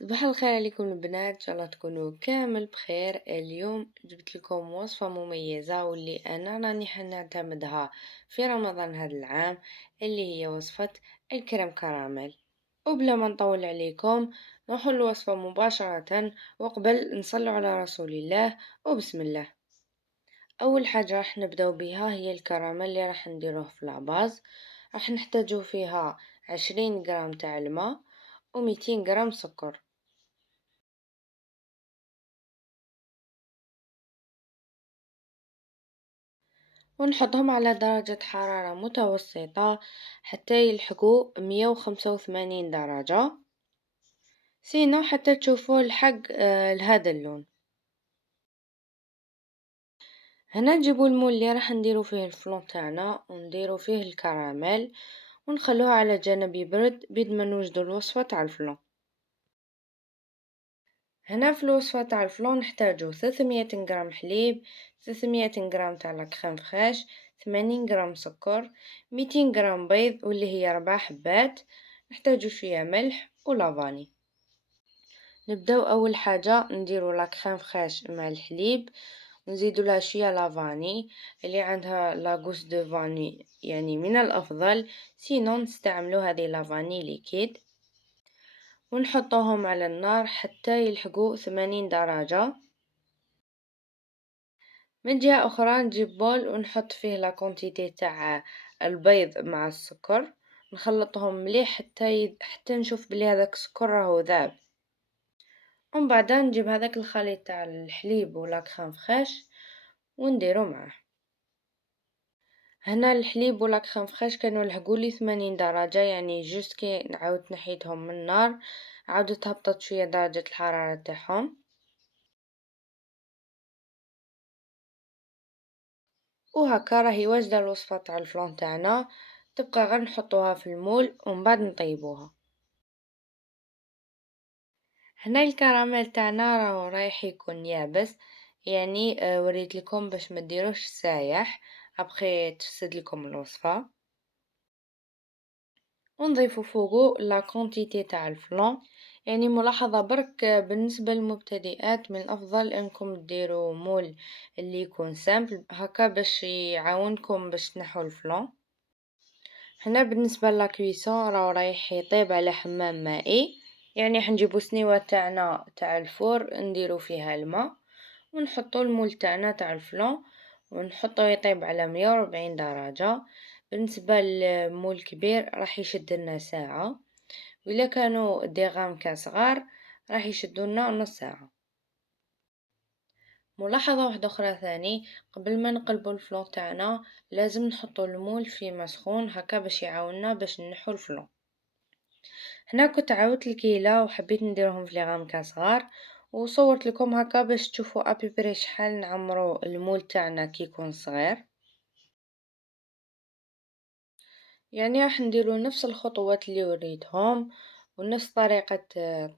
صباح الخير عليكم البنات، ان شاء الله تكونوا كامل بخير. اليوم جبت لكم وصفة مميزة واللي انا راني حنعتمدها في رمضان هذا العام، اللي هي وصفة الكريم كراميل. وبلا ما نطول عليكم نروح الوصفة مباشرة، وقبل نصلوا على رسول الله وبسم الله. اول حاجة راح نبداو بها هي الكراميل اللي راح نديروه في العباز. راح نحتاجو فيها 20 غرام تاع الماء و200 غرام سكر، ونحطهم على درجة حرارة متوسطة حتى يلحقوا 185 درجة، سينو حتى تشوفوا الحق لهذا اللون. هنا نجيبوا المول اللي راح نديرو فيه الفلون تاعنا ونديرو فيه الكراميل ونخلوه على جنب يبرد بيد ما نوجدوا الوصفة تاع الفلون. هنا في الوصفة تاع الفلون نحتاجو 300 غرام حليب، 300 غرام تاع لاكخيم فريش، 80 غرام سكر، 200 غرام بيض واللي هي 4 حبات، نحتاجو شويه ملح ولافاني. نبداو اول حاجه نديرو لاكخيم فريش مع الحليب، نزيدو لها شويه لافاني، اللي عندها لاغوس دو فاني يعني من الافضل، سينو نستعملو هذه لافاني ليكيد، ونحطوهم على النار حتى يلحقوا 80 درجة. من جهة أخرى نجيب بول ونحط فيه لا كونتيتي تاع البيض مع السكر، نخلطهم مليح حتى نشوف بلي هذاك السكر راهو ذاب. ومن بعد نجيب هذاك الخليط تاع الحليب ولا كريم فريش ونديرو معاه. هنا الحليب ولا كريم فريش كانوا لحقولي 80 درجة، يعني جوست كي نعاود نحيتهم من النار عاودت هبطت شوية درجة الحرارة تاعهم. وهكا راهي واجدة الوصفة تاع الفلان تاعنا، تبقى غير نحطوها في المول ومن بعد نطيبوها. هنا الكراميل تاعنا راهو رايح يكون يابس، يعني وريت لكم باش ما ديروش سايح، ابخي تفسد لكم الوصفة. ونضيفو فوقو لا كونتيتي تاع الفلان، يعني ملاحظة برك بالنسبة للمبتدئات من الافضل انكم ديروا مول اللي يكون سامبل هكا باش يعاونكم باش تنحوا الفلان. هنا بالنسبة لاكويسون رايح يطيب على حمام مائي، يعني حنجيبو سنيوة تاعنا تاع الفور نديرو فيها الماء ونحطو المول تاعنا تاع الفلون ونحطو يطيب على 140 درجة. بالنسبة للمول كبير راح يشد لنا ساعة، وإلا كانوا ديغام صغار راح يشدو لنا نص ساعة. ملاحظة واحدة أخرى ثاني، قبل ما نقلبو الفلون تاعنا لازم نحطو المول في مسخون هكا باش يعاوننا باش نحو الفلون. هنا كنت عاودت الكيلة وحبيت نديرهم في لي صغار، وصورت لكم هكا باش تشوفوا ابيبري شحال نعمرو المول تاعنا كي يكون صغير. يعني راح نديرو نفس الخطوات اللي وريتهم ونفس طريقة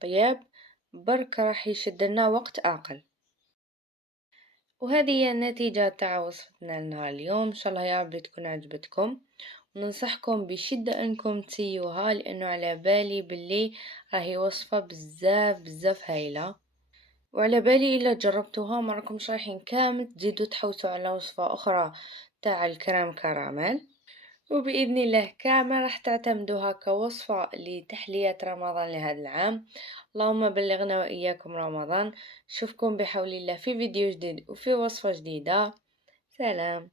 طياب، برك راح يشد لنا وقت اقل. وهذه هي النتيجة تاع وصفتنا لنهار اليوم، ان شاء الله يا رب تكون عجبتكم، وننصحكم بشدة انكم تسيوها لانه على بالي باللي راهي وصفة بزاف بزاف هايلة، وعلى بالي الا جربتوها ما راكمش رايحين كامل تزيدوا تحوسوا على وصفة اخرى تاع الكريم كراميل. وباذن الله كامل راح تعتمدوها كوصفة لتحلية رمضان لهذا العام. اللهم بلغنا واياكم رمضان. اشوفكم بحول الله في فيديو جديد وفي وصفة جديدة. سلام.